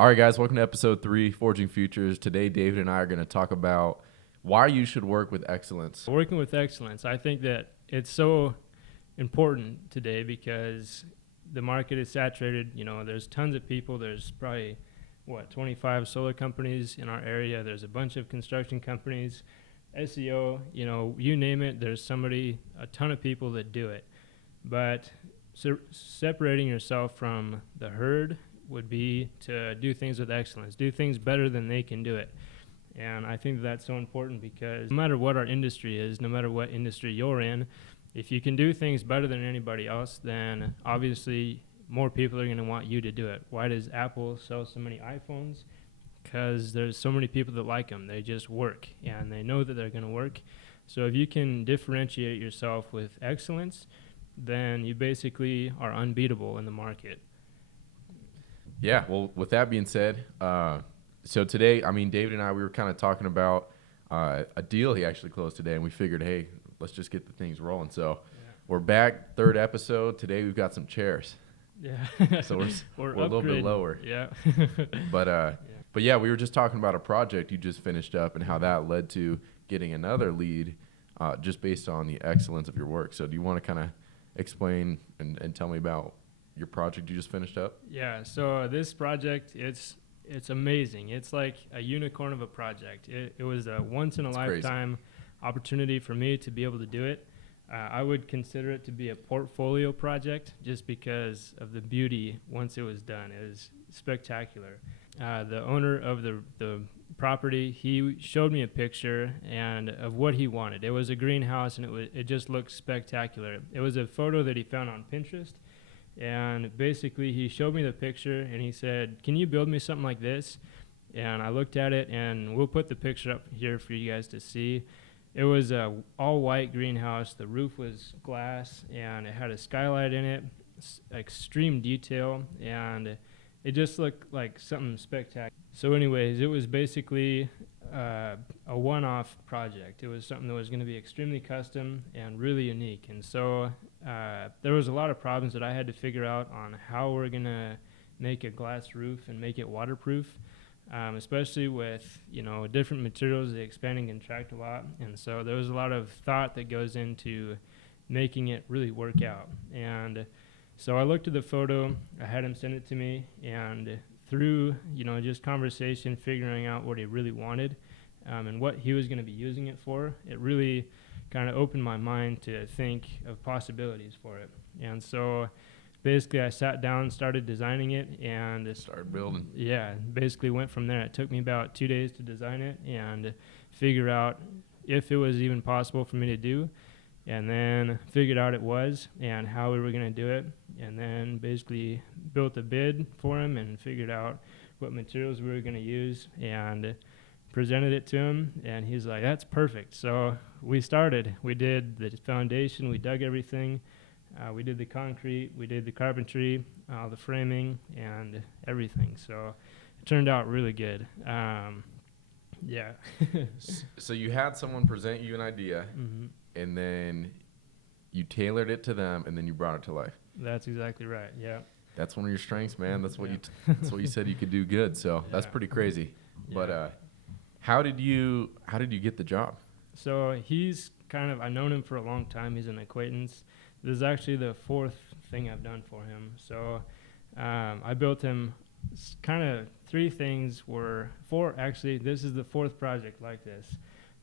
All right, guys, welcome to episode 3, Forging Futures. Today, David and I are going to talk about why you should work with excellence. Working with excellence, I think that it's so important today because the market is saturated. You know, there's tons of people. There's probably, 25 solar companies in our area. There's a bunch of construction companies, SEO, you name it. There's a ton of people that do it. But separating yourself from the herd would be to do things with excellence, do things better than they can do it. And I think that's so important because no matter what our industry is, no matter what industry you're in, if you can do things better than anybody else, then obviously more people are going to want you to do it. Why does Apple sell so many iPhones? Because there's so many people that like them. They just work, and they know that they're going to work. So if you can differentiate yourself with excellence, then you basically are unbeatable in the market. Yeah, well, with that being said, so today, David and I, we were kind of talking about a deal he actually closed today, and we figured, hey, let's just get the things rolling. So we're back, third episode. Today we've got some chairs. Yeah. So we're a little bit lower. Yeah. But yeah, we were just talking about a project you just finished up and how that led to getting another lead just based on the excellence of your work. So do you want to kind of explain and tell me about your project you just finished up? Yeah, so this project, it's amazing. It's like a unicorn of a project. It was a once-in-a-lifetime opportunity for me to be able to do it. I would consider it to be a portfolio project just because of the beauty once it was done. It was spectacular. The owner of the property, he showed me a picture and of what he wanted. It was a greenhouse, and it just looked spectacular. It was a photo that he found on Pinterest. And basically, he showed me the picture, and he said, "Can you build me something like this?" And I looked at it, and we'll put the picture up here for you guys to see. It was a all-white greenhouse. The roof was glass, and it had a skylight in it, extreme detail, and it just looked like something spectacular. So anyways, it was basically a one-off project. It was something that was going to be extremely custom and really unique. And so there was a lot of problems that I had to figure out on how we're going to make a glass roof and make it waterproof, especially with, different materials. They expand and contract a lot. And so there was a lot of thought that goes into making it really work out. And so I looked at the photo, I had him send it to me, and through, just conversation, figuring out what he really wanted and what he was going to be using it for, it really kind of opened my mind to think of possibilities for it. And so basically I sat down, started designing it, and started building. Yeah, basically went from there. It took me about 2 days to design it and figure out if it was even possible for me to do, and then figured out it was and how we were going to do it, and then basically built a bid for him and figured out what materials we were going to use and presented it to him, and he's like, "That's perfect." So we started. We did the foundation, we dug everything, we did the concrete, we did the carpentry, the framing, and everything. So it turned out really good. Yeah. So you had someone present you an idea, and then you tailored it to them, and then you brought it to life. That's exactly right. Yeah. That's one of your strengths, man. That's what that's what you said you could do good. So that's pretty crazy. Yeah. But how did you get the job? So he's I've known him for a long time. He's an acquaintance. This is actually the fourth thing I've done for him. So I built him three things actually, this is the fourth project like this.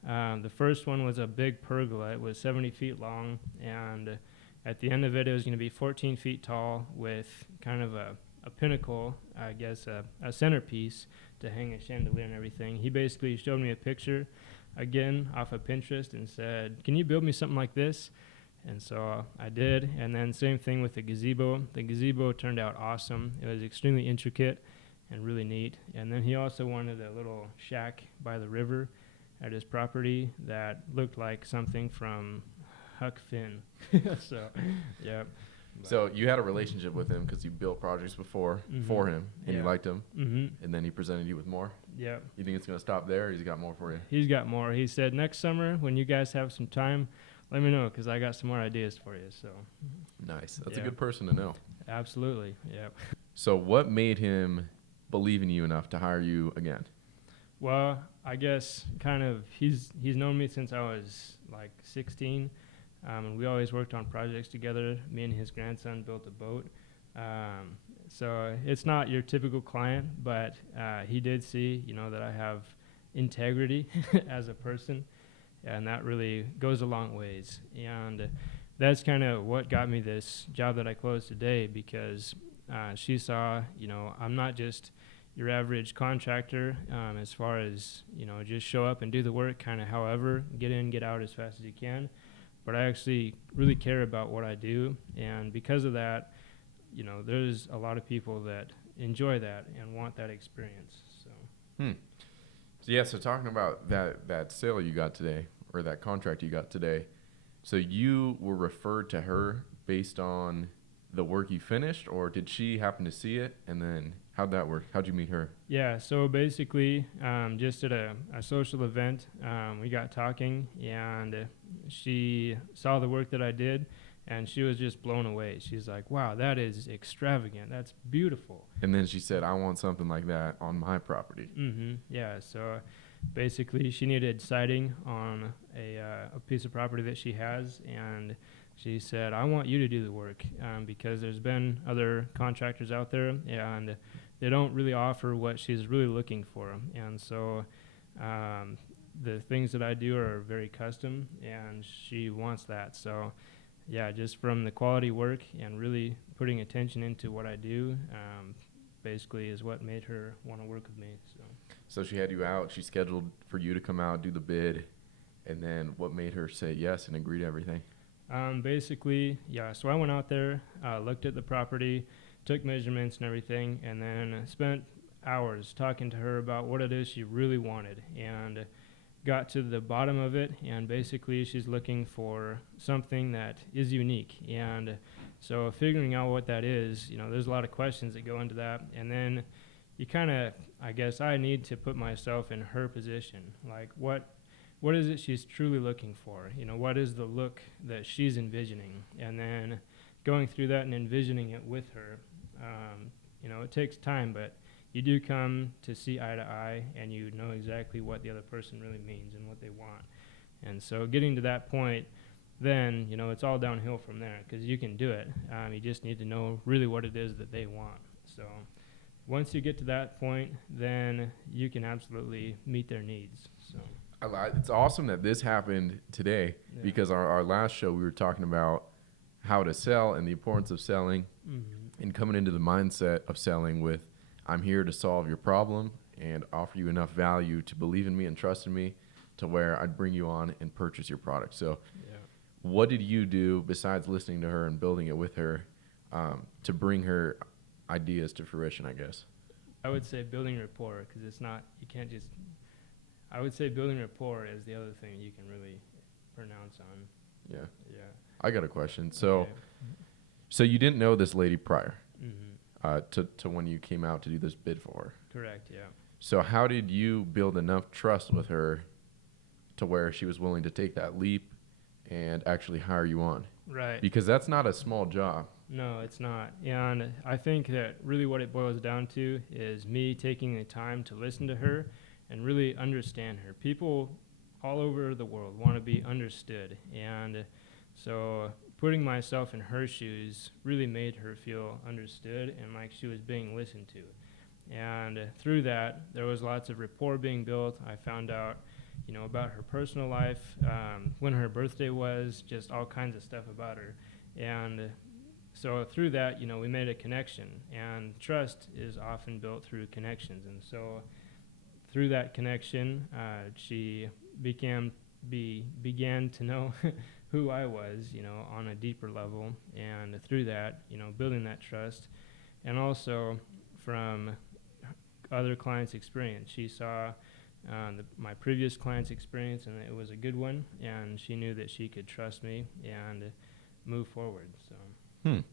The first one was a big pergola. It was 70 feet long, and at the end of it was going to be 14 feet tall with kind of a pinnacle, I guess, a centerpiece to hang a chandelier and everything. He basically showed me a picture, again, off of Pinterest, and said, "Can you build me something like this?" And so I did, and then same thing with the gazebo. The gazebo turned out awesome. It was extremely intricate and really neat. And then he also wanted a little shack by the river at his property that looked like something from Huck Finn. So, yeah. So you had a relationship with him because you built projects before for him, and you liked him, and then he presented you with more? Yeah. You think it's going to stop there, or he's got more for you? He's got more. He said, "Next summer, when you guys have some time, let me know, because I got some more ideas for you." So nice. That's a good person to know. Absolutely. Yeah. So what made him Mm-hmm. believe in you enough to hire you again? Well, I guess kind of he's known me since I was like 16, and we always worked on projects together. Me and his grandson built a boat. Um, so it's not your typical client, but he did see, that I have integrity as a person, and that really goes a long ways. And that's kind of what got me this job that I closed today, because she saw, I'm not just your average contractor, as far as, just show up and do the work kind of however, get in, get out as fast as you can. But I actually really care about what I do. And because of that, there's a lot of people that enjoy that and want that experience. So, So yeah, so talking about that sale you got today, or that contract you got today, so you were referred to her based on the work you finished, or did she happen to see it? And then how'd that work? How'd you meet her? yeah, so basically, just at a social event, we got talking, and she saw the work that I did, and she was just blown away. She's like, wow, that is extravagant. That's beautiful. And then she said, I want something like that on my property. Mm-hmm. Yeah, so basically she needed siding on a piece of property that she has, and she said, I want you to do the work, because there's been other contractors out there, and they don't really offer what she's really looking for. And so the things that I do are very custom, and she wants that. So yeah, just from the quality work and really putting attention into what I do, basically is what made her want to work with me. So she had you out. She scheduled for you to come out, do the bid, and then what made her say yes and agree to everything? Basically, yeah. So I went out there, looked at the property, took measurements and everything, and then spent hours talking to her about what it is she really wanted, and got to the bottom of it. And basically, she's looking for something that is unique. And so figuring out what that is, there's a lot of questions that go into that. And then you kind of, I guess I need to put myself in her position. Like, what is it she's truly looking for? What is the look that she's envisioning? And then going through that and envisioning it with her, it takes time, but you do come to see eye to eye, and you know exactly what the other person really means and what they want. And so getting to that point, then, it's all downhill from there, because you can do it. You just need to know really what it is that they want. So once you get to that point, then you can absolutely meet their needs. So It's awesome that this happened today, because our last show we were talking about how to sell and the importance of selling, and coming into the mindset of selling with, I'm here to solve your problem and offer you enough value to believe in me and trust in me to where I'd bring you on and purchase your product. So what did you do besides listening to her and building it with her, to bring her ideas to fruition, I guess? I would say building rapport, because it's not, you can't just, I would say building rapport is the other thing you can really pronounce on. Yeah. Yeah. I got a question. So, Okay. So you didn't know this lady prior, Mm-hmm. to when you came out to do this bid for her. Correct, yeah. So how did you build enough trust with her to where she was willing to take that leap and actually hire you on? Right. Because that's not a small job. No, it's not. And I think that really what it boils down to is me taking the time to listen to her and really understand her. People all over the world want to be understood. And so putting myself in her shoes really made her feel understood and like she was being listened to. And through that, there was lots of rapport being built. I found out, about her personal life, when her birthday was, just all kinds of stuff about her. And so through that, we made a connection. And trust is often built through connections. And so through that connection, she began to know who I was, on a deeper level. And through that, building that trust. And also from other clients' experience. She saw my previous client's experience, and it was a good one, and she knew that she could trust me and move forward. So,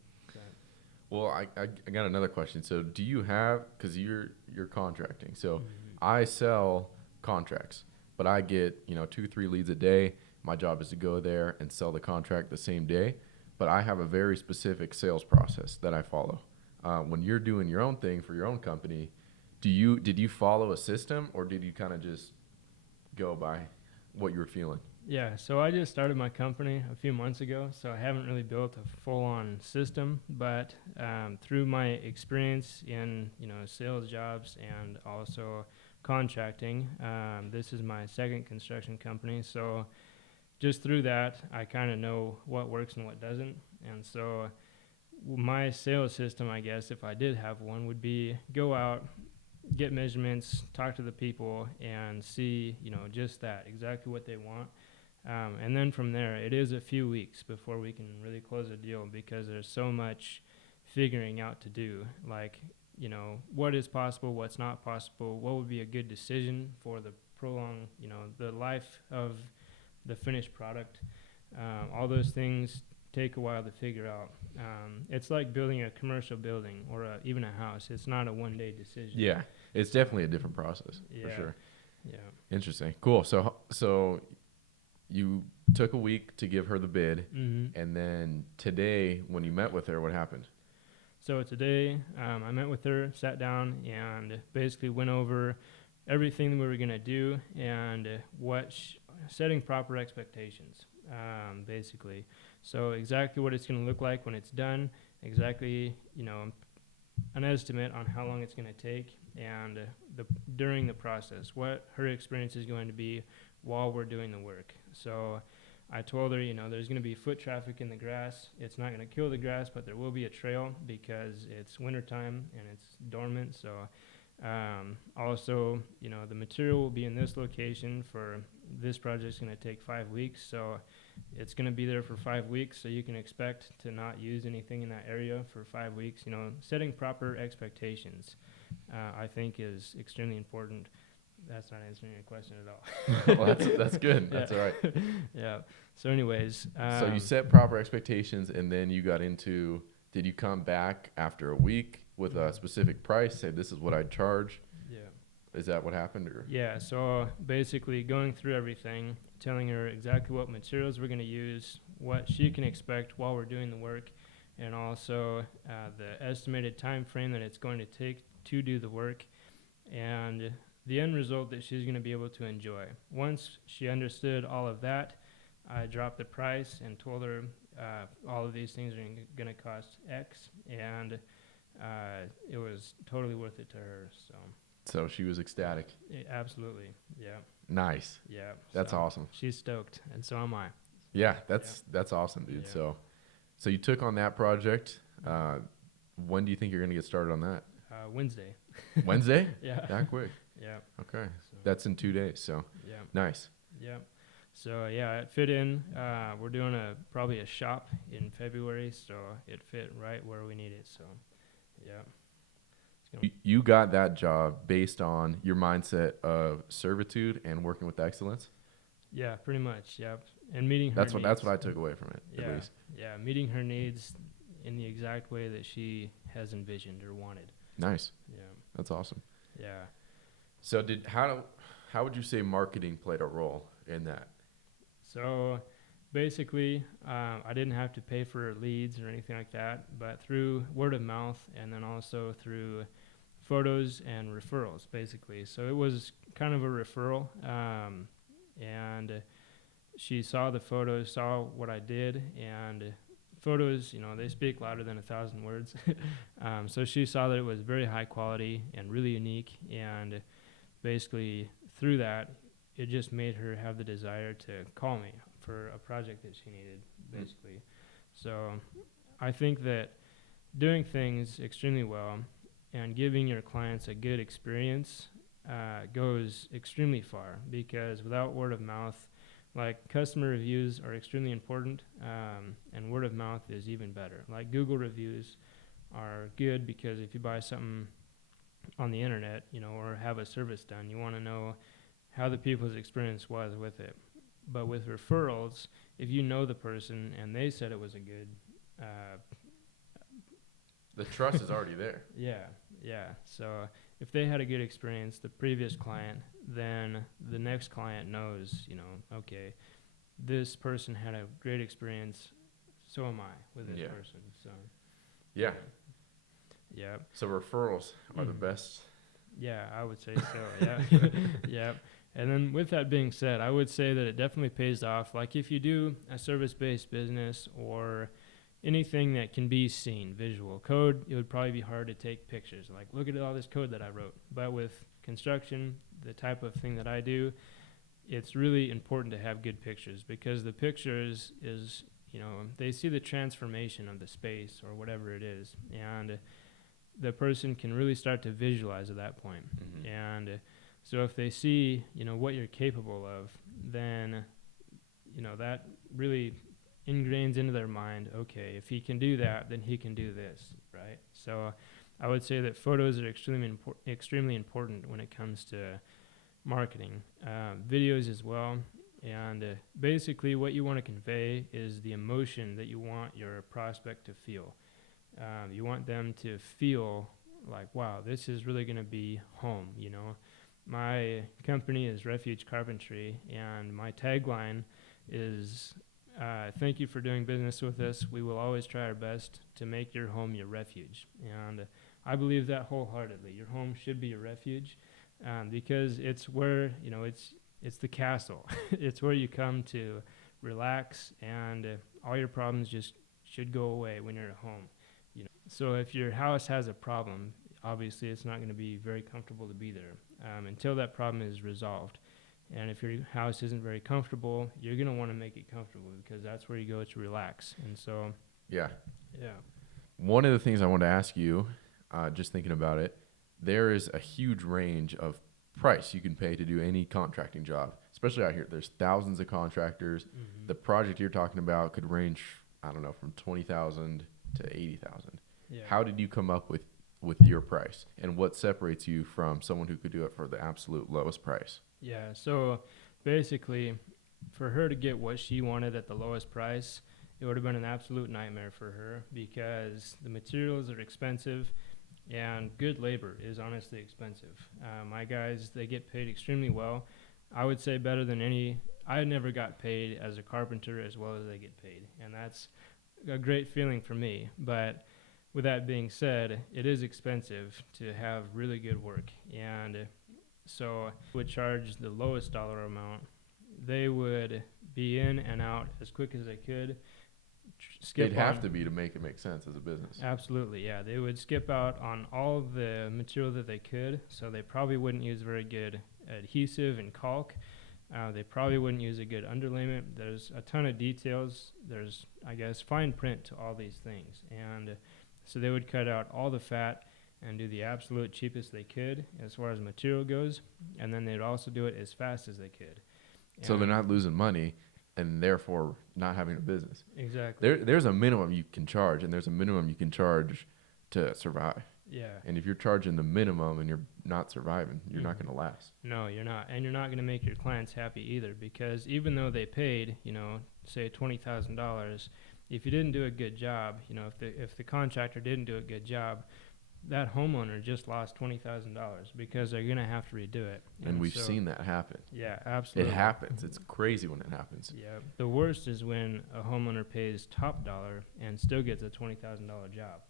Well, I got another question. So do you have, because you're contracting, so I sell contracts, but I get 2-3 leads a day. My job is to go there and sell the contract the same day, but I have a very specific sales process that I follow. When you're doing your own thing for your own company, Did you follow a system, or did you kind of just go by what you were feeling? Yeah, so I just started my company a few months ago, so I haven't really built a full-on system, but through my experience in sales jobs and also contracting, this is my second construction company, so just through that, I kind of know what works and what doesn't, and so my sales system, I guess, if I did have one, would be go out, get measurements, talk to the people, and see, just that, exactly what they want. And then from there, it is a few weeks before we can really close a deal because there's so much figuring out to do. Like, what is possible, what's not possible, what would be a good decision for the prolonged, the life of the finished product. All those things take a while to figure out. It's like building a commercial building or even a house. It's not a one-day decision. Yeah, it's definitely a different process for sure. Yeah. Interesting. Cool. So you took a week to give her the bid, and then today, when you met with her, what happened? So today, I met with her, sat down, and basically went over everything that we were going to do and setting proper expectations, basically. So exactly what it's going to look like when it's done, exactly, an estimate on how long it's going to take, and during the process, what her experience is going to be while we're doing the work. So I told her, there's going to be foot traffic in the grass. It's not going to kill the grass, but there will be a trail because it's wintertime and it's dormant. So also, the material will be in this location for this project's going to take 5 weeks. So it's going to be there for 5 weeks. So you can expect to not use anything in that area for 5 weeks. Setting proper expectations, I think, is extremely important. That's not answering your question at all. Well, that's good. That's all right. Yeah. So anyways. So you set proper expectations, and then you got into, did you come back after a week with a specific price, say this is what I'd charge? Yeah. Is that what happened? Or? Yeah. So basically going through everything, telling her exactly what materials we're going to use, what she can expect while we're doing the work, and also the estimated time frame that it's going to take to do the work, and the end result that she's going to be able to enjoy. Once she understood all of that, I dropped the price and told her all of these things are going to cost X, and it was totally worth it to her. So she was ecstatic. Yeah, absolutely. Yeah. Nice. Yeah. That's awesome. She's stoked, and so am I. Yeah, that's awesome, dude. Yeah. So you took on that project. When do you think you're going to get started on that? Wednesday. Wednesday? Yeah. That quick. Yeah. Okay. So. That's in 2 days. So yeah. Nice. Yeah. So yeah, it fit in. We're doing probably a shop in February, so it fit right where we need it. So yeah. You got that job based on your mindset of servitude and working with excellence? Yeah, pretty much. Yeah. And meeting her needs. That's what I took away from it, yeah. at least. Yeah, meeting her needs in the exact way that she has envisioned or wanted. Nice. Yeah. That's awesome. Yeah. So how would you say marketing played a role in that? So basically, I didn't have to pay for leads or anything like that, but through word of mouth and then also through photos and referrals, basically. So it was kind of a referral, and she saw the photos, saw what I did, and photos, they speak louder than 1,000 words. So she saw that it was very high quality and really unique, and basically through that, it just made her have the desire to call me for a project that she needed, basically. So I think that doing things extremely well and giving your clients a good experience goes extremely far, because without word of mouth, like customer reviews are extremely important, and word of mouth is even better. Like Google reviews are good because if you buy something on the internet, or have a service done, you want to know how the people's experience was with it. But with referrals, if you know the person and they said it was a good, the trust is already there. Yeah. So if they had a good experience, the previous client, then the next client knows, okay, this person had a great experience, so am I with this person. So yeah. Yeah. So referrals are the best Yeah, I would say so. Yeah. Yeah. And then with that being said, I would say that it definitely pays off. Like if you do a service-based business or anything that can be seen, visual code, it would probably be hard to take pictures. Like, look at all this code that I wrote. But with construction, the type of thing that I do, it's really important to have good pictures, because the pictures is, they see the transformation of the space or whatever it is. And the person can really start to visualize at that point. Mm-hmm. And so if they see, what you're capable of, then, that really ingrains into their mind, okay, if he can do that, then he can do this, right? So I would say that photos are extremely important when it comes to marketing. Videos as well. And basically what you want to convey is the emotion that you want your prospect to feel. You want them to feel like, wow, this is really going to be home, My company is Refuge Carpentry, and my tagline is, thank you for doing business with us. We will always try our best to make your home your refuge. And I believe that wholeheartedly. Your home should be your refuge, because it's where, it's the castle. It's where you come to relax, and all your problems just should go away when you're at home. So if your house has a problem, obviously it's not going to be very comfortable to be there until that problem is resolved. And if your house isn't very comfortable, you're going to want to make it comfortable, because that's where you go to relax. And so, yeah. One of the things I wanted to ask you, just thinking about it, there is a huge range of price you can pay to do any contracting job, especially out here. There's thousands of contractors. Mm-hmm. The project you're talking about could range, I don't know, from $20,000 to $80,000. Yeah. How did you come up with your price, and what separates you from someone who could do it for the absolute lowest price? Yeah, so basically, for her to get what she wanted at the lowest price, it would have been an absolute nightmare for her, because the materials are expensive and good labor is honestly expensive. My guys, they get paid extremely well. I would say better than any. I never got paid as a carpenter as well as they get paid, and that's a great feeling for me. But with that being said, it is expensive to have really good work, and so would charge the lowest dollar amount. They would be in and out as quick as they could. They'd have to be to make it make sense as a business. Absolutely, yeah. They would skip out on all of the material that they could, so they probably wouldn't use very good adhesive and caulk. They probably wouldn't use a good underlayment. There's a ton of details. There's, I guess, fine print to all these things. And so they would cut out all the fat and do the absolute cheapest they could as far as material goes. And then they'd also do it as fast as they could. So they're not losing money and therefore not having a business. Exactly. There's a minimum you can charge, and there's a minimum you can charge to survive. Yeah. And if you're charging the minimum and you're not surviving, you're not going to last. No, you're not. And you're not going to make your clients happy either, because even though they paid, say $20,000, if you didn't do a good job, if the contractor didn't do a good job, that homeowner just lost $20,000 because they're going to have to redo it. And we've seen that happen. Yeah, absolutely. It happens. It's crazy when it happens. Yeah. The worst is when a homeowner pays top dollar and still gets a $20,000 job.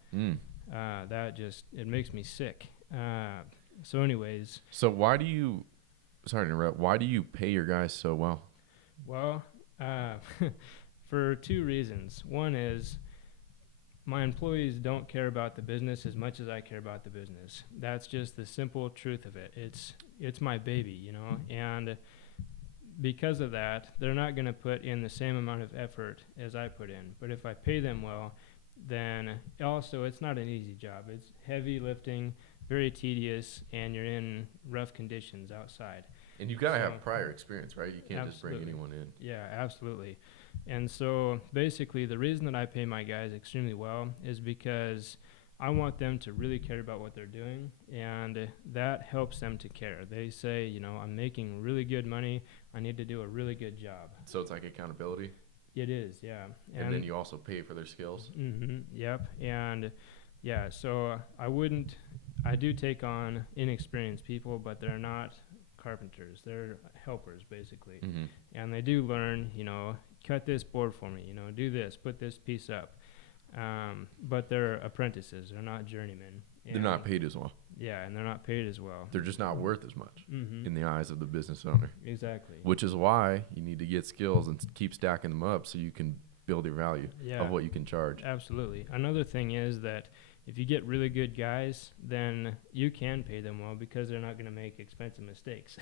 It makes me sick. So anyways. So why do you pay your guys so well? Well, for two reasons. One is my employees don't care about the business as much as I care about the business. That's just the simple truth of it. It's my baby, and because of that, they're not going to put in the same amount of effort as I put in. But if I pay them well, then also it's not an easy job. It's heavy lifting, very tedious, and you're in rough conditions outside. And you've got to have prior experience, right? You can't just bring anyone in. Yeah, absolutely. And so basically the reason that I pay my guys extremely well is because I want them to really care about what they're doing, and that helps them to care. They say, I'm making really good money. I need to do a really good job. So it's like accountability? It is, yeah. And then you also pay for their skills? Mm-hmm, yep. And yeah, so I do take on inexperienced people, but they're not carpenters. They're helpers, basically. Mm-hmm. And they do learn, cut this board for me, do this, put this piece up. But they're apprentices. They're not journeymen. They're not paid as well. Yeah, and they're not paid as well. They're just not worth as much Mm-hmm. in the eyes of the business owner. Exactly. Which is why you need to get skills and keep stacking them up so you can build your value of what you can charge. Absolutely. Another thing is that if you get really good guys, then you can pay them well because they're not going to make expensive mistakes.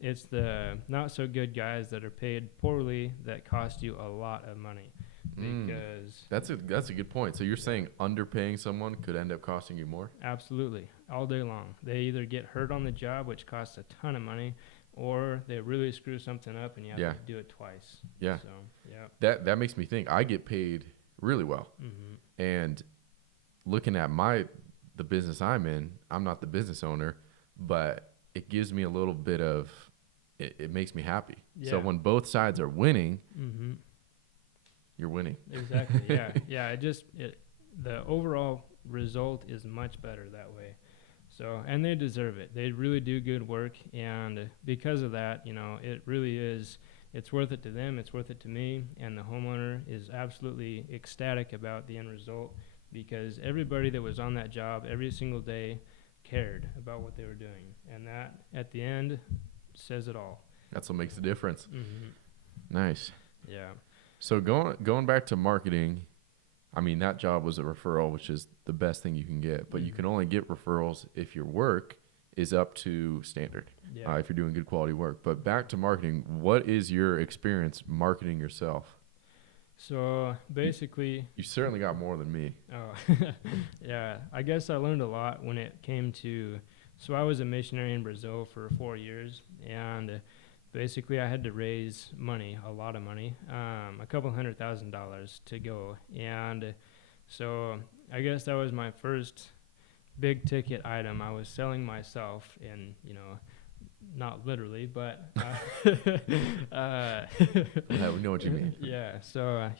It's the not so good guys that are paid poorly that cost you a lot of money. Because that's a good point. So you're saying underpaying someone could end up costing you more? Absolutely, all day long. They either get hurt on the job, which costs a ton of money, or they really screw something up and you have to do it twice. Yeah. So yeah. That makes me think. I get paid really well, and looking at the business I'm in, I'm not the business owner, but it gives me a little bit of. It makes me happy. Yeah. So when both sides are winning. You're winning. Exactly. Yeah. Yeah. The overall result is much better that way. So, and they deserve it. They really do good work. And because of that, it really is, it's worth it to them. It's worth it to me. And the homeowner is absolutely ecstatic about the end result because everybody that was on that job every single day cared about what they were doing. And that at the end says it all. That's what makes the difference. Nice. Yeah. So going back to marketing, I mean, that job was a referral, which is the best thing you can get. But you can only get referrals if your work is up to standard, if you're doing good quality work. But back to marketing, what is your experience marketing yourself? So basically... You certainly got more than me. Oh, yeah. I guess I learned a lot when it came to... So I was a missionary in Brazil for 4 years, and... Basically, I had to raise money, a lot of money, a couple $100,000 to go. And so I guess that was my first big ticket item. I was selling myself in, not literally, but... yeah, we know what you mean. Yeah, so,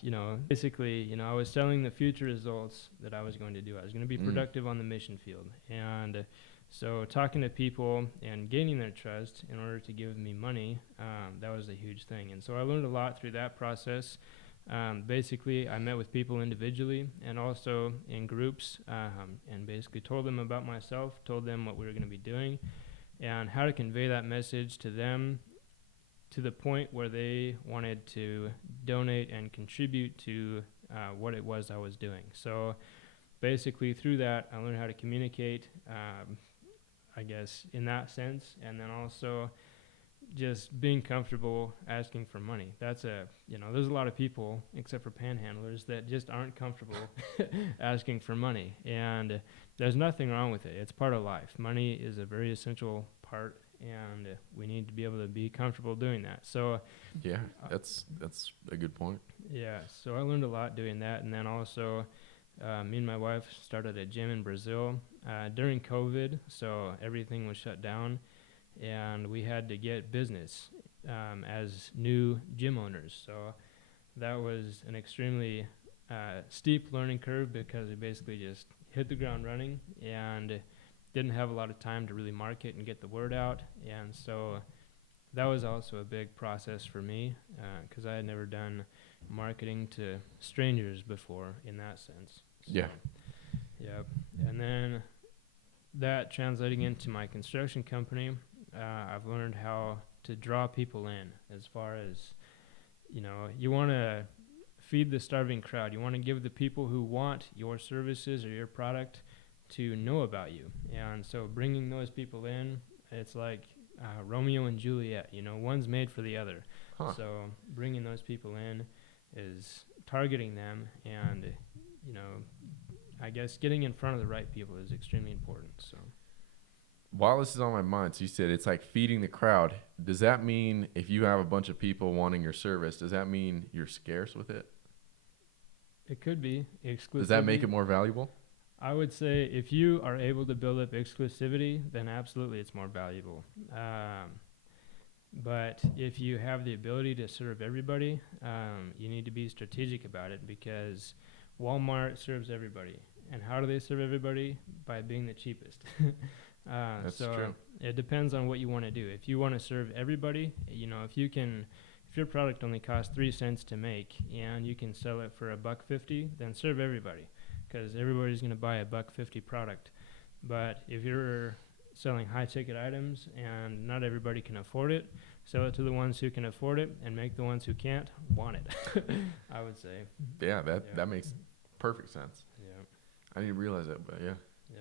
basically, I was selling the future results that I was going to do. I was going to be productive on the mission field. And... So talking to people and gaining their trust in order to give me money, that was a huge thing. And so I learned a lot through that process. Basically, I met with people individually and also in groups and basically told them about myself, told them what we were going to be doing, and how to convey that message to them to the point where they wanted to donate and contribute to what it was I was doing. So basically through that, I learned how to communicate I guess, in that sense, and then also just being comfortable asking for money. That's there's a lot of people, except for panhandlers, that just aren't comfortable asking for money, and there's nothing wrong with it. It's part of life. Money is a very essential part, and we need to be able to be comfortable doing that. So, yeah, that's a good point. Yeah, so I learned a lot doing that, and then also me and my wife started a gym in Brazil during COVID, so everything was shut down, and we had to get business as new gym owners. So that was an extremely steep learning curve because we basically just hit the ground running and didn't have a lot of time to really market and get the word out. And so that was also a big process for me because I had never done marketing to strangers before in that sense. So, yeah. Yep. And then that translating into my construction company, I've learned how to draw people in as far as, you want to feed the starving crowd. You want to give the people who want your services or your product to know about you. And so bringing those people in, it's like Romeo and Juliet, one's made for the other. Huh. So bringing those people in is targeting them and, I guess getting in front of the right people is extremely important. So, while this is on my mind, so you said it's like feeding the crowd. Does that mean if you have a bunch of people wanting your service, does that mean you're scarce with it? It could be exclusivity. Does that make it more valuable? I would say if you are able to build up exclusivity, then absolutely it's more valuable. But if you have the ability to serve everybody, you need to be strategic about it because Walmart serves everybody. And how do they serve everybody? By being the cheapest. That's true. It depends on what you want to do. If you want to serve everybody, if your product only costs 3 cents to make and you can sell it for $1.50, then serve everybody because everybody's going to buy a $1.50 product. But if you're selling high ticket items and not everybody can afford it, sell it to the ones who can afford it and make the ones who can't want it. I would say. Yeah, that makes perfect sense. Yeah. I didn't realize that, but yeah. Yeah.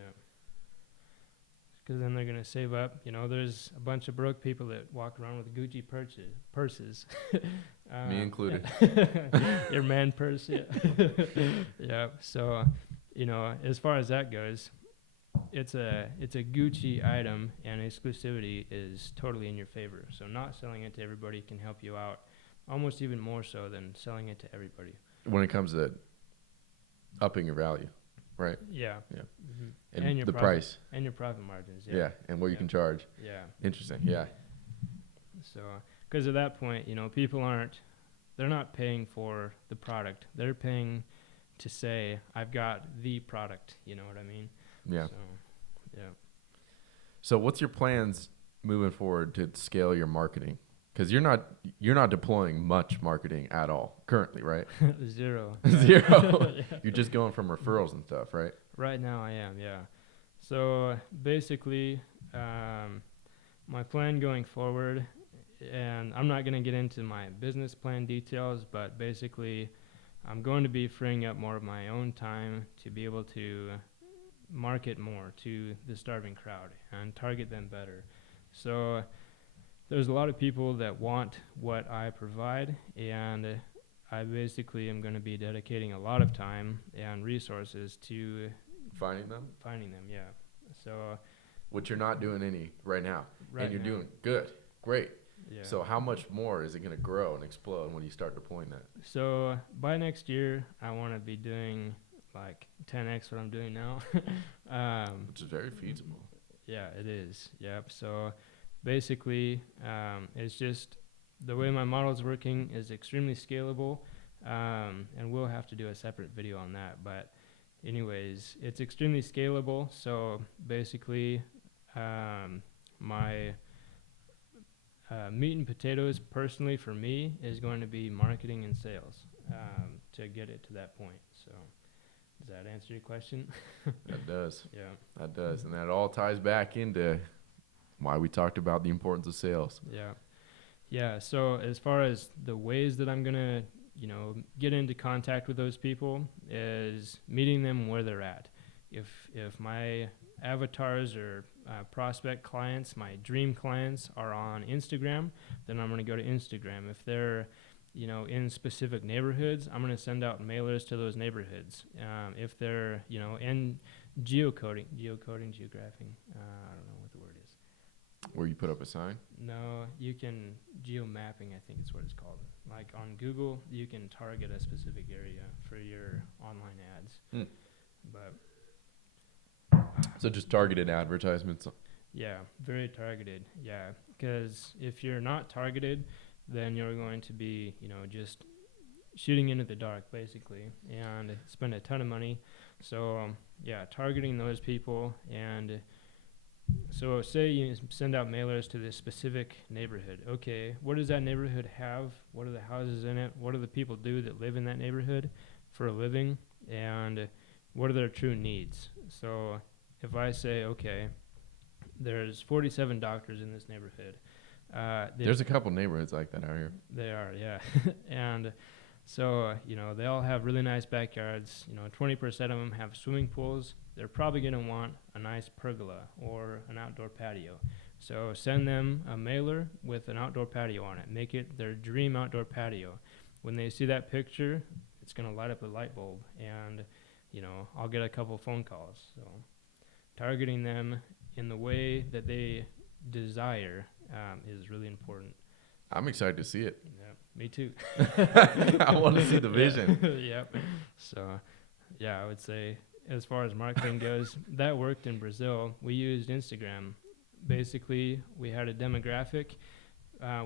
Because then they're going to save up. You know, there's a bunch of broke people that walk around with Gucci purses. Me included. Yeah. Your man purse. Yeah. Yeah. So, you know, as far as that goes, it's a Gucci item, and exclusivity is totally in your favor. So not selling it to everybody can help you out, almost even more so than selling it to everybody. When it comes to upping your value, right? Yeah. Yeah. Mm-hmm. And your the price. And your profit margins. Yeah. Yeah, and what you can charge. Yeah. Interesting. Yeah. So, because at that point, you know, they're not paying for the product. They're paying to say, I've got the product. You know what I mean? Yeah. So, yeah. So what's your plans moving forward to scale your marketing? Because you're not deploying much marketing at all currently, right? Zero. Zero. Yeah. You're just going from referrals and stuff, right? Right now I am, yeah. So basically, my plan going forward, and I'm not going to get into my business plan details, but basically I'm going to be freeing up more of my own time to be able to market more to the starving crowd and target them better. So there's a lot of people that want what I provide, and I basically am going to be dedicating a lot of time and resources to finding them, yeah. So which you're not doing any right now, and you're now. doing good, great. Yeah. So how much more is it going to grow and explode when you start deploying that? So by next year, I want to be doing like 10x what I'm doing now. Which is very feasible. Yeah, it is. Yep. So basically, it's just the way my model is working is extremely scalable, and we'll have to do a separate video on that. But anyways, it's extremely scalable. So basically, my meat and potatoes personally for me is going to be marketing and sales to get it to that point. So does that answer your question? That does. Yeah. That does. And that all ties back into why we talked about the importance of sales. Yeah. Yeah. So as far as the ways that I'm going to, you know, get into contact with those people is meeting them where they're at. If my avatars or prospect clients, my dream clients are on Instagram, then I'm going to go to Instagram. If they're, you know, in specific neighborhoods, I'm going to send out mailers to those neighborhoods. If they're, you know, in geographing, I don't know what the word is. Where you put up a sign? No, you can geomapping, I think it's what it's called. Like on Google, you can target a specific area for your online ads. But so just targeted advertisements? Yeah, very targeted. Yeah, because if you're not targeted, then you're going to be, you know, just shooting into the dark, basically, and spend a ton of money. So, yeah, targeting those people. And so say you send out mailers to this specific neighborhood. Okay, what does that neighborhood have? What are the houses in it? What do the people do that live in that neighborhood for a living? And what are their true needs? So if I say, okay, there's 47 doctors in this neighborhood. There's a couple neighborhoods like that out here. They are, yeah. And so, you know, they all have really nice backyards. You know, 20% of them have swimming pools. They're probably going to want a nice pergola or an outdoor patio. So send them a mailer with an outdoor patio on it. Make it their dream outdoor patio. When they see that picture, it's going to light up a light bulb. And, you know, I'll get a couple phone calls. So targeting them in the way that they desire is really important. I'm excited to see it. Yeah, me too. I want to see the vision. Yep. So, yeah, I would say as far as marketing goes, that worked in Brazil. We used Instagram. Basically, we had a demographic.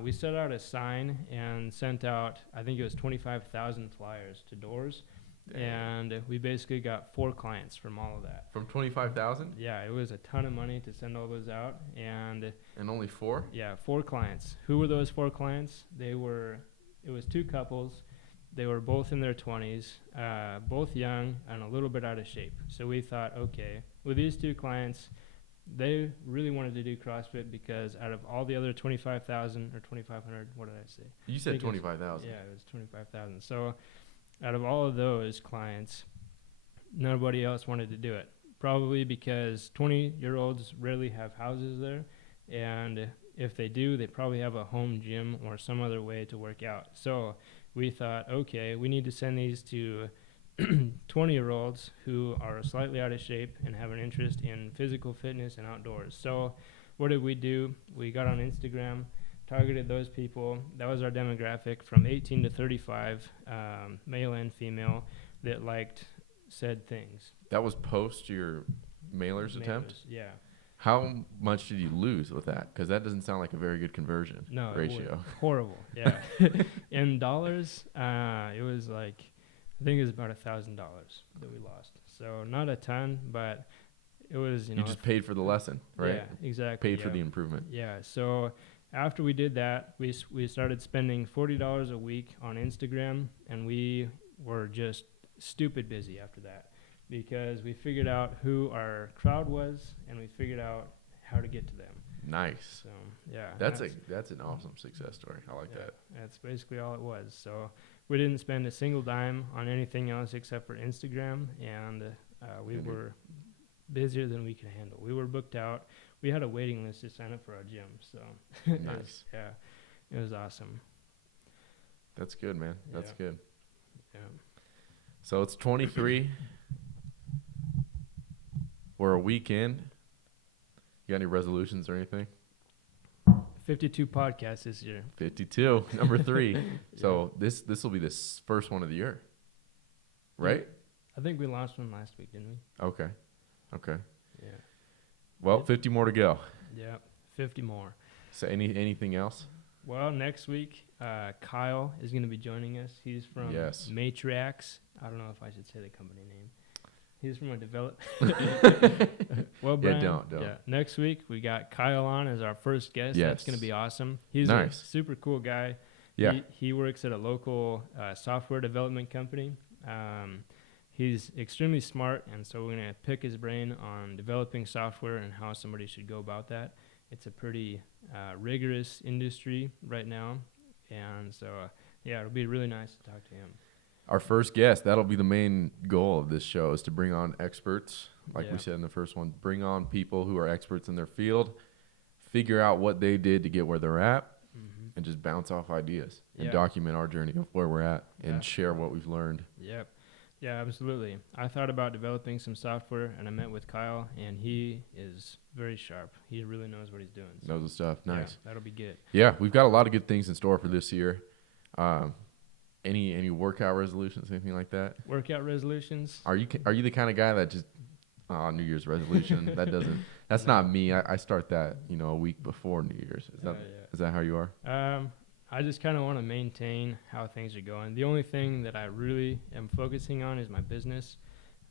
We set out a sign and sent out, I think it was 25,000 flyers to doors. Dang. And we basically got 4 clients from all of that. From 25,000? Yeah, it was a ton of money to send all those out. And only 4? Yeah, 4 clients. Who were those 4 clients? It was 2 couples. They were both in their 20s, both young and a little bit out of shape. So we thought, okay, with these two clients, they really wanted to do CrossFit because out of all the other 25,000 or 2,500, what did I say? You said 25,000. Yeah, it was 25,000. So out of all of those clients, nobody else wanted to do it. Probably because 20-year-olds rarely have houses there, and if they do, they probably have a home gym or some other way to work out. So we thought, okay, we need to send these to 20-year-olds who are slightly out of shape and have an interest in physical fitness and outdoors. So what did we do? We got on Instagram, targeted those people. That was our demographic from 18 to 35, male and female, that liked said things. That was post your mailers attempt? Yeah. How much did you lose with that? Because that doesn't sound like a very good conversion ratio. Horrible, yeah. In dollars, it was like, I think it was about $1,000 that we lost. So not a ton, but it was, you just paid for the lesson, right? Yeah, exactly. Paid for the improvement. Yeah, so after we did that, we started spending $40 a week on Instagram, and we were just stupid busy after that because we figured out who our crowd was and we figured out how to get to them. Nice. So yeah, that's an awesome success story. I like that. That's basically all it was. So we didn't spend a single dime on anything else except for Instagram, and we were busier than we could handle. We were booked out. We had a waiting list to sign up for our gym. So nice. It was awesome. That's good, man. That's good. Yeah. So it's 23. We're a week in. You got any resolutions or anything? 52 podcasts this year. 52, number 3. So this will be the first one of the year, right? I think we launched one last week, didn't we? Okay. Yeah. Well, 50 more to go. Yeah, 50 more. So anything else? Well, next week, Kyle is going to be joining us. He's from Matriax. I don't know if I should say the company name. He's from a well, Brian, don't. Yeah. Next week, we got Kyle on as our first guest. Yes. That's going to be awesome. He's nice. A super cool guy. Yeah. He works at a local software development company. He's extremely smart, and so we're going to pick his brain on developing software and how somebody should go about that. It's a pretty rigorous industry right now, and so, it'll be really nice to talk to him. Our first guest, that'll be the main goal of this show, is to bring on experts, like we said in the first one. Bring on people who are experts in their field, figure out what they did to get where they're at, and just bounce off ideas and document our journey of where we're at and share what we've learned. Yep. Yeah, absolutely. I thought about developing some software, and I met with Kyle, and he is very sharp. He really knows what he's doing. So knows the stuff. Nice. Yeah, that'll be good. Yeah, we've got a lot of good things in store for this year. Any workout resolutions, anything like that? Workout resolutions? Are you the kind of guy that just New Year's resolution? That's not me. I start that a week before New Year's. Is that how you are? I just kind of want to maintain how things are going. The only thing that I really am focusing on is my business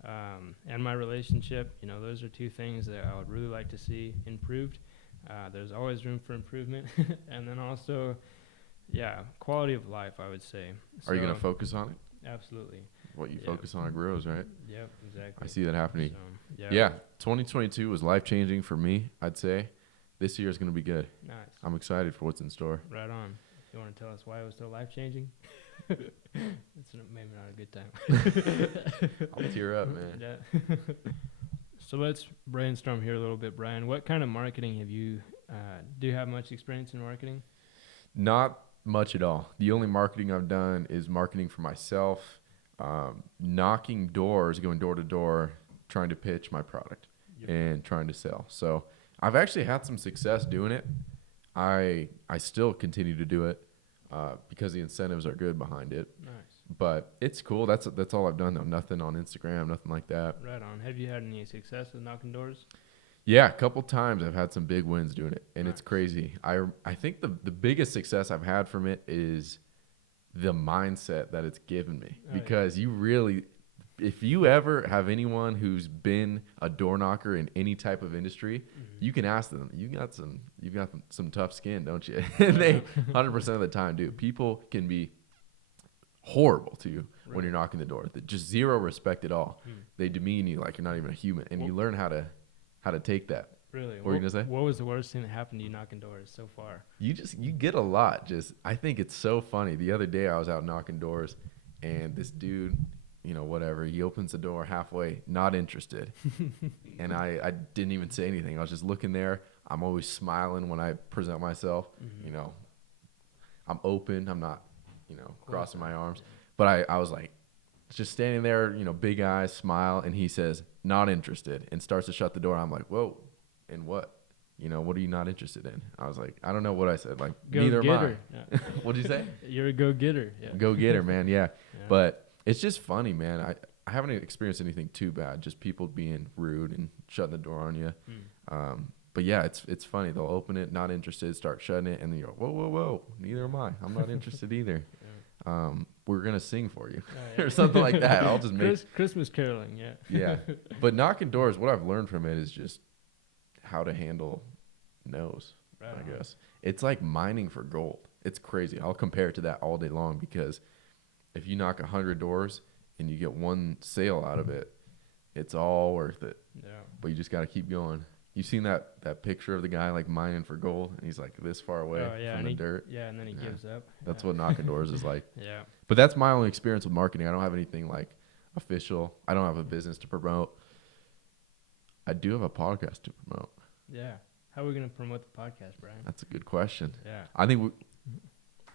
and my relationship. Those are two things that I would really like to see improved. There's always room for improvement. And then also, quality of life, I would say. Are you going to focus on it? Absolutely. What you focus on, it grows, right? Yep, exactly. I see that happening. So, 2022 was life-changing for me, I'd say. This year is going to be good. Nice. I'm excited for what's in store. Right on. You want to tell us why it was so life-changing? It's maybe not a good time. I'll tear up, man. Yeah. So let's brainstorm here a little bit, Brian. What kind of marketing have you, do you have much experience in marketing? Not much at all. The only marketing I've done is marketing for myself, knocking doors, going door to door, trying to pitch my product and trying to sell. So I've actually had some success doing it. I still continue to do it because the incentives are good behind it. Nice. But it's cool. That's all I've done though. Nothing on Instagram, nothing like that. Right on. Have you had any success with knocking doors? Yeah, a couple times I've had some big wins doing it, and it's crazy. I think the biggest success I've had from it is the mindset that it's given me, because you really, if you ever have anyone who's been a door knocker in any type of industry, you can ask them. You've got some tough skin, don't you? And they 100% of the time do. People can be horrible to you when you're knocking the door. Just zero respect at all. They demean you like you're not even a human, and you learn how to take that. Really? What were you gonna say? What was the worst thing that happened to you knocking doors so far? You get a lot. I think it's so funny. The other day I was out knocking doors, and this dude, whatever, he opens the door halfway, not interested. And I didn't even say anything. I was just looking there. I'm always smiling when I present myself. I'm open. I'm not, crossing my arms. But I was like, just standing there, big eyes, smile, and he says, not interested, and starts to shut the door. I'm like, whoa, and what? What are you not interested in? I was like, I don't know what I said. Like, neither am I. Yeah. What'd you say? You're a go-getter. Yeah. Go-getter, man, yeah. But it's just funny, man. I haven't experienced anything too bad, just people being rude and shutting the door on you. But yeah, it's funny. They'll open it, not interested, start shutting it, and then you go, whoa, neither am I. I'm not interested either. We're going to sing for you or something like that. I'll just make Christmas caroling, yeah. Yeah. But knocking doors, what I've learned from it is just how to handle no's, I guess. It's like mining for gold. It's crazy. I'll compare it to that all day long, because if you knock 100 doors and you get one sale out of it, it's all worth it. Yeah. But you just got to keep going. You've seen that picture of the guy like mining for gold, and he's like this far away from the dirt. Yeah, and then he gives up. That's what knocking doors is like. Yeah. But that's my only experience with marketing. I don't have anything like official. I don't have a business to promote. I do have a podcast to promote. Yeah. How are we going to promote the podcast, Brian? That's a good question. Yeah. I think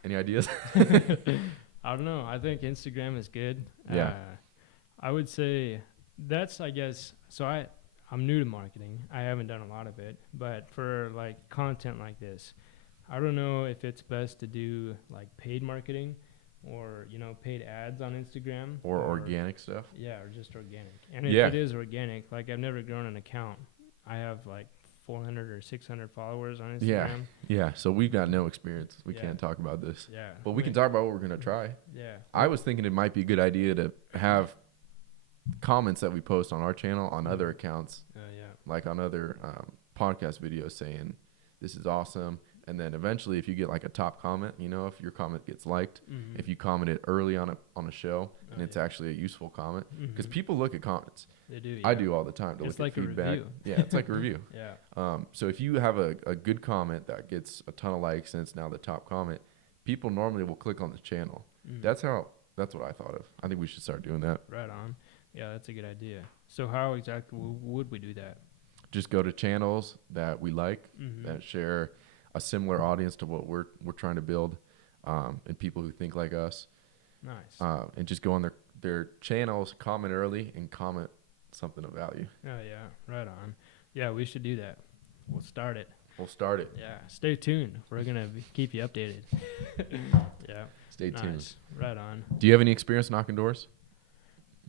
any ideas? I don't know. I think Instagram is good. Yeah. I would say that's, I guess, so I'm new to marketing. I haven't done a lot of it, but for like content like this, I don't know if it's best to do like paid marketing or, paid ads on Instagram. Or organic stuff. Yeah, or just organic. And if it is organic, like I've never grown an account. I have like 400 or 600 followers on Instagram. Yeah. So we've got no experience. We can't talk about this. Yeah. But we can talk about what we're going to try. Yeah. I was thinking it might be a good idea to have comments that we post on our channel on other accounts, like on other podcast videos saying this is awesome, and then eventually if you get like a top comment, if your comment gets liked, if you commented early on a show and it's actually a useful comment, because people look at comments. They do. I do all the time to it's look like at feedback. A review. Yeah, it's like a review. Yeah. So if you have a good comment that gets a ton of likes and it's now the top comment, people normally will click on the channel. That's what I thought of. I think we should start doing that. Right on. Yeah, that's a good idea. So how exactly would we do that? Just go to channels that we like, that share a similar audience to what we're trying to build, and people who think like us. Nice. And just go on their channels, comment early, and comment something of value. Oh, yeah. Right on. Yeah, we should do that. We'll start it. Yeah. Stay tuned. We're going to keep you updated. Yeah. Stay tuned. Right on. Do you have any experience knocking doors?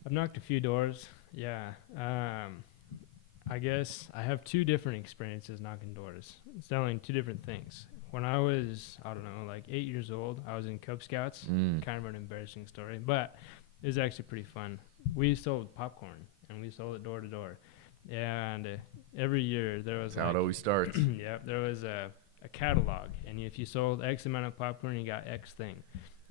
I've knocked a few doors. Yeah. I guess I have two different experiences knocking doors, selling two different things. When I was, I don't know, like 8 years old, I was in Cub Scouts. Kind of an embarrassing story, but it was actually pretty fun. We sold popcorn, and we sold it door to door. And every year there was That's how it always starts. Yeah, there was a catalog, and if you sold X amount of popcorn, you got X thing.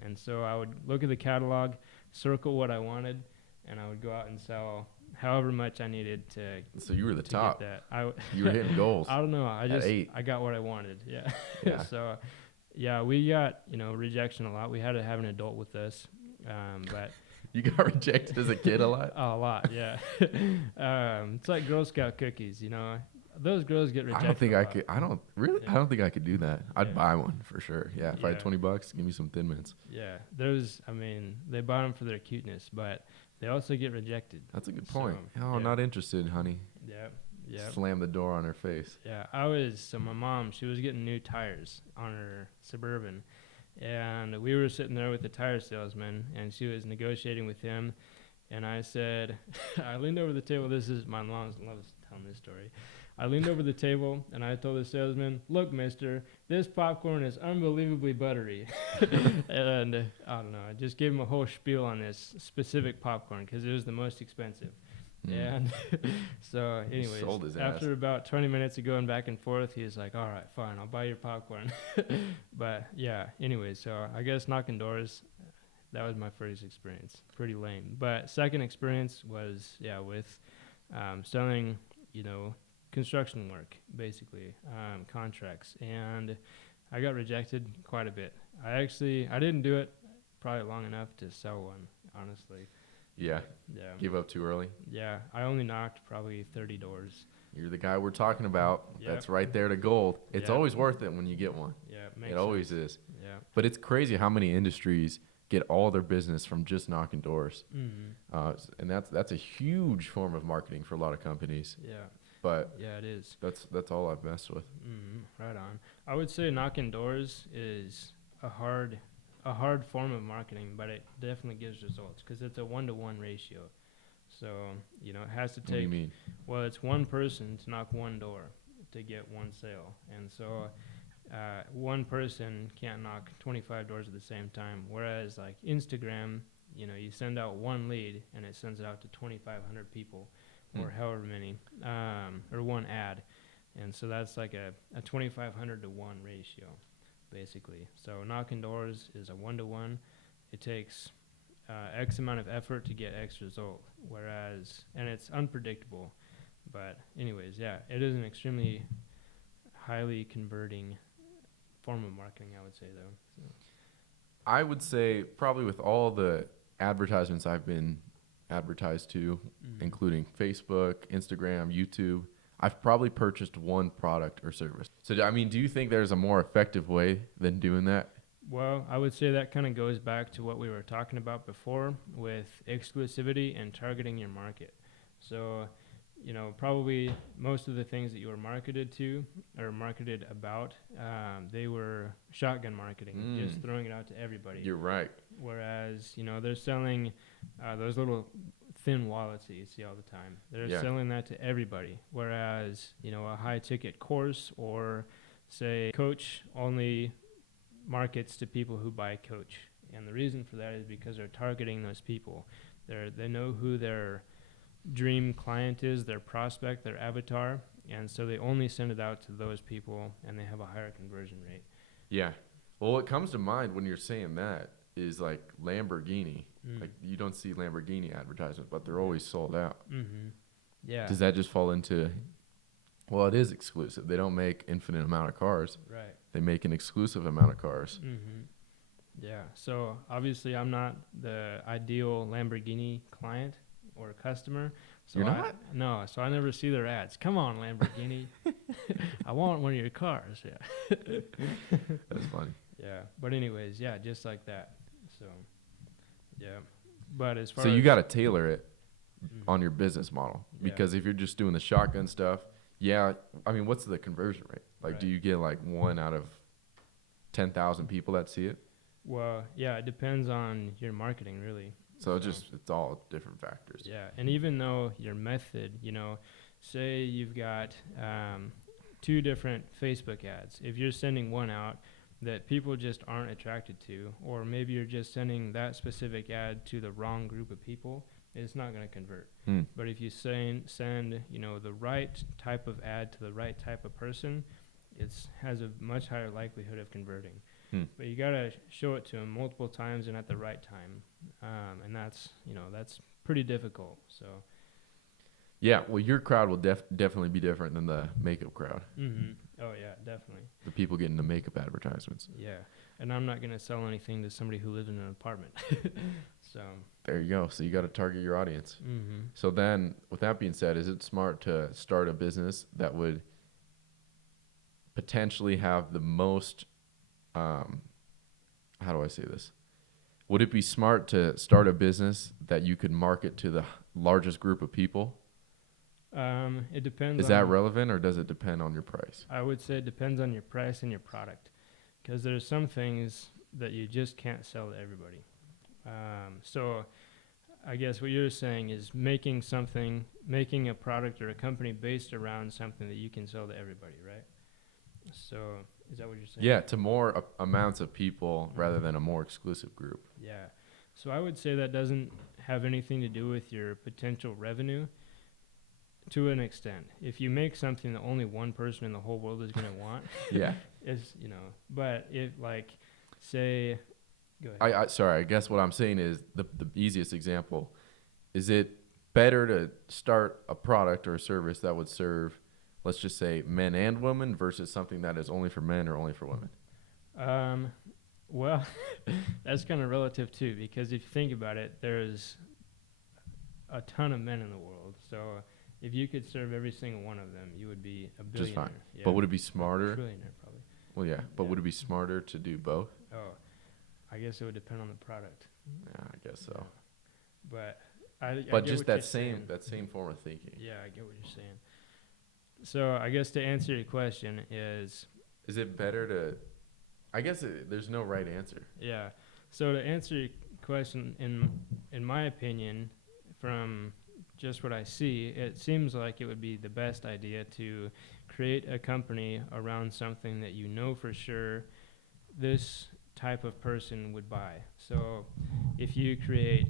And so I would look at the catalog, circle what I wanted, and I would go out and sell however much I needed to. So you were the top. Get that. You were hitting goals. I don't know. I got what I wanted. Yeah. Yeah. So, yeah, we got rejection a lot. We had to have an adult with us, but. You got rejected as a kid a lot? A lot, yeah. It's like Girl Scout cookies, Those girls get rejected. I don't think I could. I don't think I could do that. I'd buy one for sure. Yeah, if I had $20, give me some Thin Mints. Yeah, they buy them for their cuteness, but they also get rejected. That's a good point. Not interested, honey. Yeah. Slam the door on her face. Yeah, my mom, she was getting new tires on her Suburban. And we were sitting there with the tire salesman, and she was negotiating with him. And I said, I leaned over the table. This is my mom loves telling this story. I leaned over the table, and I told the salesman, "Look, mister, this popcorn is unbelievably buttery." And I don't know. I just gave him a whole spiel on this specific popcorn because it was the most expensive. And so anyways, after about 20 minutes of going back and forth, he was like, all right, fine, I'll buy your popcorn. But yeah, anyways, so I guess knocking doors, That was my first experience. Pretty lame. But second experience was, with selling, construction work, basically, contracts. And I got rejected quite a bit. I didn't do it probably long enough to sell one, honestly. Yeah. Yeah. Give up too early? Yeah. I only knocked probably 30 doors. You're the guy we're talking about. Yep. That's right there to gold. It's always worth it when you get one. Yeah. It always is. Yeah. But it's crazy how many industries get all their business from just knocking doors. Mm-hmm. And that's a huge form of marketing for a lot of companies. Yeah. But yeah, it is. That's all I've messed with. Mm-hmm. Right on. I would say knocking doors is a hard form of marketing, but it definitely gives results because it's a 1-to-1 ratio. So, it has to take. What do you mean? Well, it's one person to knock one door to get one sale. And so one person can't knock 25 doors at the same time. Whereas like Instagram, you send out one lead and it sends it out to 2,500 people or however many, or one ad. And so that's like a 2,500 to 1 ratio, basically. So knocking doors is a 1-to-1. It takes X amount of effort to get X result, and it's unpredictable. But anyways, it is an extremely highly converting form of marketing, I would say, though. So. I would say probably with all the advertisements I've been advertised to, including Facebook, Instagram, YouTube, I've probably purchased one product or service. So, do you think there's a more effective way than doing that? Well, I would say that kind of goes back to what we were talking about before with exclusivity and targeting your market. So, probably most of the things that you were marketed to or marketed about, they were shotgun marketing, just throwing it out to everybody. You're right. Whereas, they're selling those little thin wallets that you see all the time. They're selling that to everybody. Whereas, a high ticket course or say coach only markets to people who buy coach. And the reason for that is because they're targeting those people. They know who their dream client is, their prospect, their avatar, and so they only send it out to those people and they have a higher conversion rate. Yeah. Well, what comes to mind when you're saying that is like Lamborghini. Like you don't see Lamborghini advertisements, but they're always sold out. Mm-hmm. Yeah. Does that just fall into, well, it is exclusive. They don't make infinite amount of cars. Right. They make an exclusive amount of cars. Mm-hmm. Yeah. So obviously I'm not the ideal Lamborghini client or customer. So You're not? No. So I never see their ads. Come on, Lamborghini. I want one of your cars. Yeah. That's funny. Yeah. But anyways, just like that. So, yeah. But as far So as you got to tailor it on your business model, because if you're just doing the shotgun stuff, what's the conversion rate? Like, do you get like 1 out of 10,000 people that see it? Well, it depends on your marketing, really. So it's all different factors. Yeah, and even though your method, say you've got 2 different Facebook ads. If you're sending one out that people just aren't attracted to, or maybe you're just sending that specific ad to the wrong group of people, it's not going to convert. But if you send the right type of ad to the right type of person, it has a much higher likelihood of converting. But you got to show it to them multiple times and at the right time. And that's pretty difficult. So. Yeah, well, your crowd will definitely be different than the makeup crowd. Mm-hmm. Oh, yeah, definitely. The people getting the makeup advertisements. Yeah, and I'm not going to sell anything to somebody who lives in an apartment. So. There you go. So you got to target your audience. Mm-hmm. So then, with that being said, is it smart to start a business that would potentially have the most, how do I say this? Would it be smart to start a business that you could market to the largest group of people? It depends. Is that relevant, or does it depend on your price? I would say it depends on your price and your product, because there's some things that you just can't sell to everybody. So I guess what you're saying is making a product or a company based around something that you can sell to everybody, right? So is that what you're saying? Yeah, to more amounts of people rather than a more exclusive group. Yeah. So I would say that doesn't have anything to do with your potential revenue to an extent. If you make something that only one person in the whole world is going to want, yeah, but if like, say Go ahead. Sorry, I guess what I'm saying is the easiest example. Is it better to start a product or a service that would serve, let's just say, men and women versus something that is only for men or only for women? Well, that's kind of relative too, because if you think about it, there's a ton of men in the world. So if you could serve every single one of them, you would be a billionaire. Just fine. Yeah. But would it be smarter? A trillionaire, probably. Well, yeah. But Yeah. would it be smarter to do both? Oh, I guess it would depend on the product. Yeah, I guess so. But I But get just what that you're saying. same form of thinking. Yeah, I get what you're saying. So I guess to answer your question is it better to? I guess there's no right answer. yeah. So to answer your question, in my opinion, from just what I see, it seems like it would be the best idea to create a company around something that you know for sure this type of person would buy. So if you create,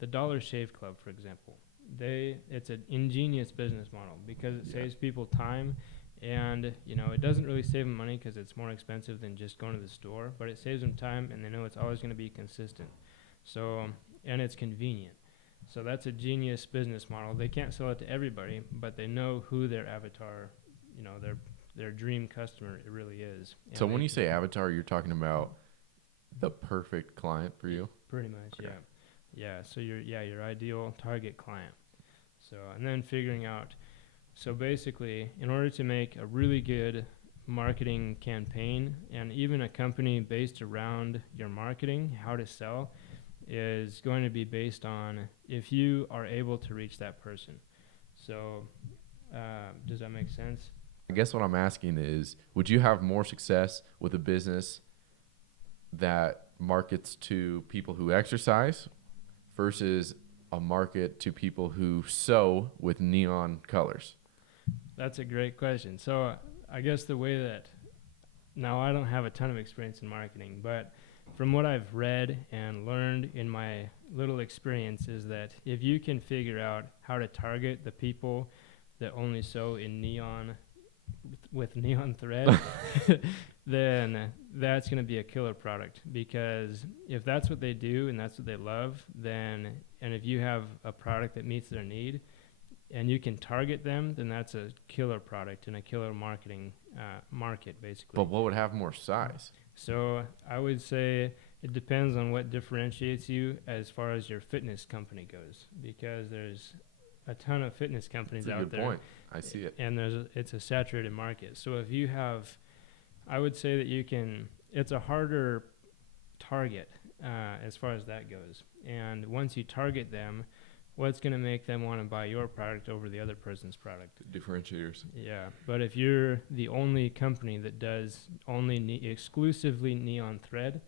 the Dollar Shave Club, for example, it's an ingenious business model because it saves people time, and it doesn't really save them money because it's more expensive than just going to the store, but it saves them time, and they know it's always going to be consistent. So and it's convenient. So that's a genius business model. They can't sell it to everybody, but they know who their avatar, their dream customer it really is. And So when you say avatar, you're talking about the perfect client for you? Pretty much, Okay. yeah. So your ideal target client. So and then figuring out. So basically, in order to make a really good marketing campaign and even a company based around your marketing, how to sell, is going to be based on if you are able to reach that person. So does that make sense? I guess what I'm asking is, would you have more success with a business that markets to people who exercise versus a market to people who sew with neon colors? That's a great question. So I guess the way that, now I don't have a ton of experience in marketing, but from what I've read and learned in my little experience is that if you can figure out how to target the people that only sew in neon with neon thread, then that's going to be a killer product, because if that's what they do and that's what they love, then, and if you have a product that meets their need and you can target them, then that's a killer product and a killer marketing market, basically. But what would have more size? So I would say it depends on what differentiates you as far as your fitness company goes, because there's a ton of fitness companies That's a out good there. point. I see it. And it's a saturated market. So if you have, I would say that it's a harder target as far as that goes. And once you target them, what's going to make them want to buy your product over the other person's product? Differentiators. Yeah, but if you're the only company that does only exclusively neon thread,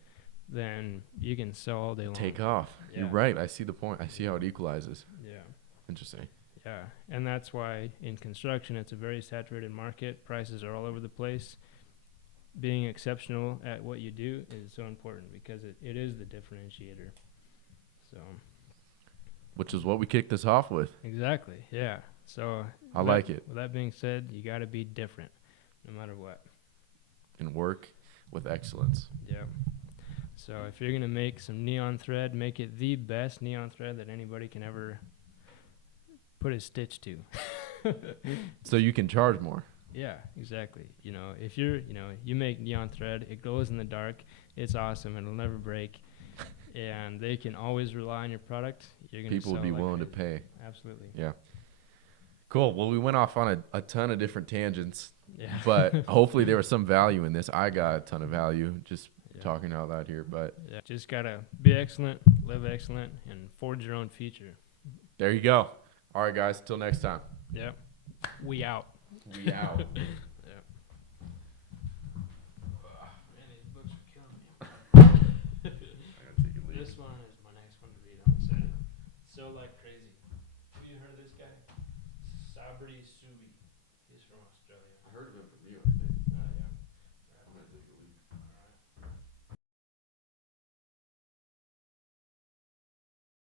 then you can sell all day long. Take off. Yeah. You're right. I see the point. I see how it equalizes. Yeah. Interesting. Yeah, and that's why in construction it's a very saturated market. Prices are all over the place. Being exceptional at what you do is so important because it is the differentiator. So. Which is what we kicked this off with. Exactly. Yeah. So. I like it. With that being said, you got to be different, no matter what. And work with excellence. Yeah. So if you're gonna make some neon thread, make it the best neon thread that anybody can ever put a stitch to. So you can charge more. Yeah, exactly. If you make neon thread, it glows in the dark. It's awesome. It'll never break. And they can always rely on your product. People will be willing to pay. Absolutely. Yeah. Cool. Well, we went off on a ton of different tangents, Yeah. but hopefully there was some value in this. I got a ton of value just talking out loud here, but yeah, just gotta be excellent, live excellent, and forge your own future. there you go. All right, guys. Till next time. Yep. We out. We out. Yeah. Man, these books are killing me. This one is my next one to read. I'm excited. So Like Crazy. Have you heard of this guy? Sabri Subi. He's from Australia. I heard of him from you, I think.